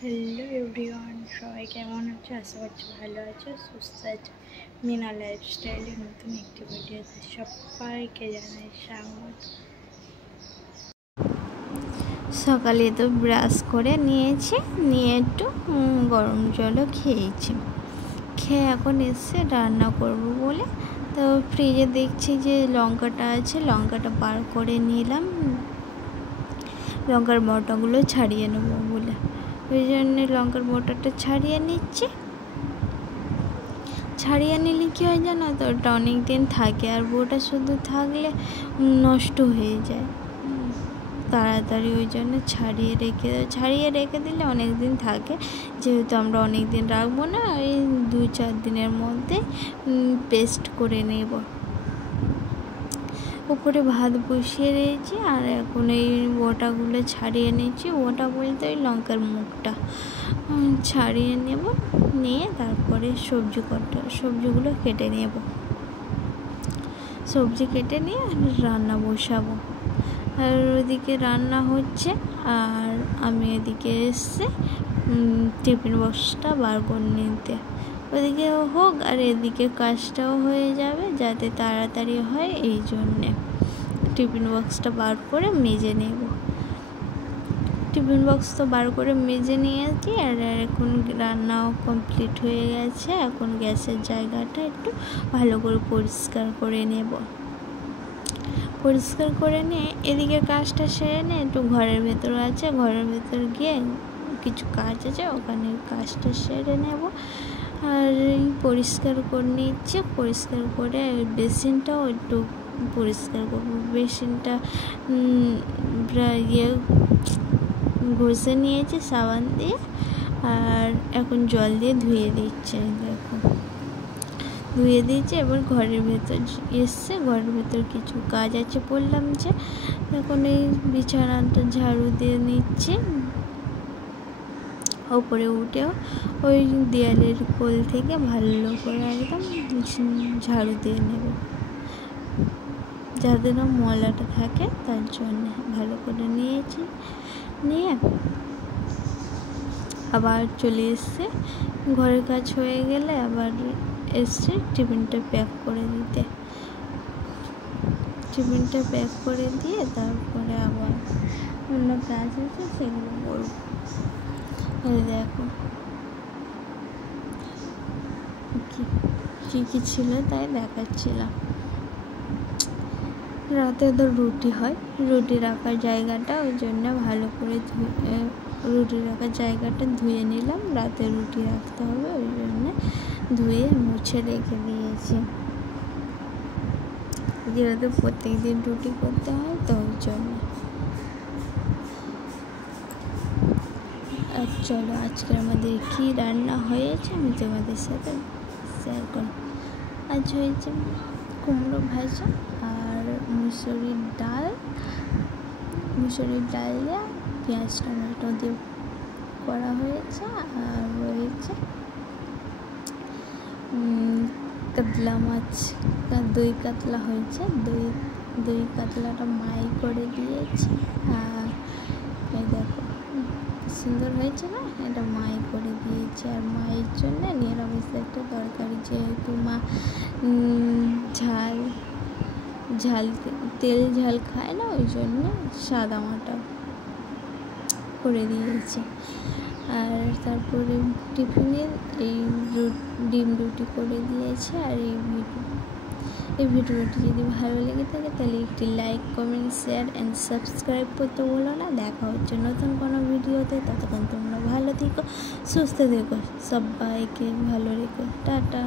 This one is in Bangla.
হ্যালো এভরিওয়ান, সবাই কেমন আছে? আশা করছি ভালো আছে, সুস্থ আছে। মিনা লাইফস্টাইলের নতুন একটি ভিডিওতে সবাইকে জানাই স্বাগত। সকালে তো ব্রাশ করে নিয়েছি, নিয়ে একটু গরম জলও খেয়েছি। খেয়ে এখন এসে রান্না করব বলে তো ফ্রিজে দেখছি যে লঙ্কাটা আছে, লঙ্কাটা বার করে নিলাম, লঙ্কার বটাগুলো ছাড়িয়ে নেব বলে। ওই জন্যে লঙ্কার বটাটা ছাড়িয়ে নিচ্ছি। ছাড়িয়ে নিলে কী হয় জানো তো, ওটা অনেক দিন থাকে, আর বটা শুধু থাকলে নষ্ট হয়ে যায় তাড়াতাড়ি। ওই জন্য ছাড়িয়ে রেখে দিলে অনেক দিন থাকে। যেহেতু আমরা অনেক দিন রাখবো না, ওই 2-4 দিনের মধ্যে পেস্ট করে নেব। উপরে ভাত বসিয়ে দিয়েছি আর এখন এই বটাগুলো ছাড়িয়ে নিচ্ছি। বটা বলতে ওই লঙ্কার মুখটা ছাড়িয়ে নেব, নিয়ে তারপরে সবজিগুলো কেটে নেব। সবজি কেটে নিয়ে রান্না বসাবো। আর ওদিকে রান্না হচ্ছে আর আমি এদিকে এসে টিফিন বক্সটা বার করে নিতে। ওদিকে হোক আর এদিকে কাজটাও হয়ে যাবে, যাতে তাড়াতাড়ি হয়। এই জন্যে টিফিন বক্সটা বার করে মেজে নেব। টিফিন বক্স তো বার করে মেজে নিয়েছি আর এখন রান্নাও কমপ্লিট হয়ে গেছে। এখন গ্যাসের জায়গাটা একটু ভালো করে পরিষ্কার করে নেব। পরিষ্কার করে নিয়ে এদিকে কাজটা সেরে নিয়ে একটু ঘরের ভেতর আছে, ঘরের ভেতর গিয়ে কিছু কাজ আছে, ওখানে কাজটা সেরে নেব। আর পরিষ্কার করে নিচ্ছে, পরিষ্কার করে বেসিনটাও একটু পরিষ্কার করবো। বেসিনটা ঘষে নিয়েছি সাবান দিয়ে, আর এখন জল দিয়ে ধুয়ে দিচ্ছে। দেখো ধুয়ে দিয়েছে। এবার ঘরের ভেতর এসছে, ঘরের ভেতর কিছু কাজ আছে বললাম যে, এখন এই বিছানাটা ঝাড়ু দিয়ে নিচ্ছে। ওপরে উঠেও ওই দেয়ালের কোল থেকে ভালো করে একদম ঝাড়ু দিয়ে নেব, যাতে না ময়লাটা থাকে, তার জন্য ভালো করে নিয়েছি। নিয়ে আবার চলে এসছে, ঘরের কাজ হয়ে গেলে আবার এসছে টিফিনটা প্যাক করে দিতে। টিফিনটা প্যাক করে দিয়ে তারপরে আবার অন্য কাজ আছে, সেগুলো করব। দেখো কি ছিল তাই দেখাচ্ছিলাম। রাতে তো রুটি হয়, রুটি রাখার জায়গাটা ওই জন্য ভালো করে রুটি রাখার জায়গাটা ধুয়ে নিলাম। রাতে রুটি রাখতে হবে, ওই জন্য ধুয়ে মুছে রেখে দিয়েছি। যেহেতু প্রত্যেক দিন রুটি করতে হয়, তো ওই জন্য। আর চলো আজকে আমাদের কী রান্না হয়েছে আমি তোমাদের সাথে শেয়ার করব। আজ হয়েছে কুমড়ো ভাজা আর মুসুরির ডাল দিয়ে পেঁয়াজ টমেটো দিয়ে করা হয়েছে। আর রয়েছে কাতলা মাছ, দই কাতলা হয়েছে। দই কাতলাটা মাই করে দিয়েছে। আর এই দেখো সুন্দর হয়েছে না, এটা মাই করে দিয়েছে। আর মায়ের জন্য নিরামিষ একটা তরকারি, যেহেতু মা তেল ঝাল খায় না, ওই জন্য সাদা মাটা করে দিয়েছে। আর তারপরে টিফিনে এই ডিম রুটি করে দিয়েছে। আর এই ভিডিওটি যদি ভালো লেগে থাকে তাহলে একটি like, comment, share and subscribe করতে ভুলো না। দেখা হচ্ছে নতুন কোনো ভিডিওতে। ততক্ষণ তোমরা ভালো থেকো, সুস্থ থেকো, সবাইকে ভালো রেখো। টাটা।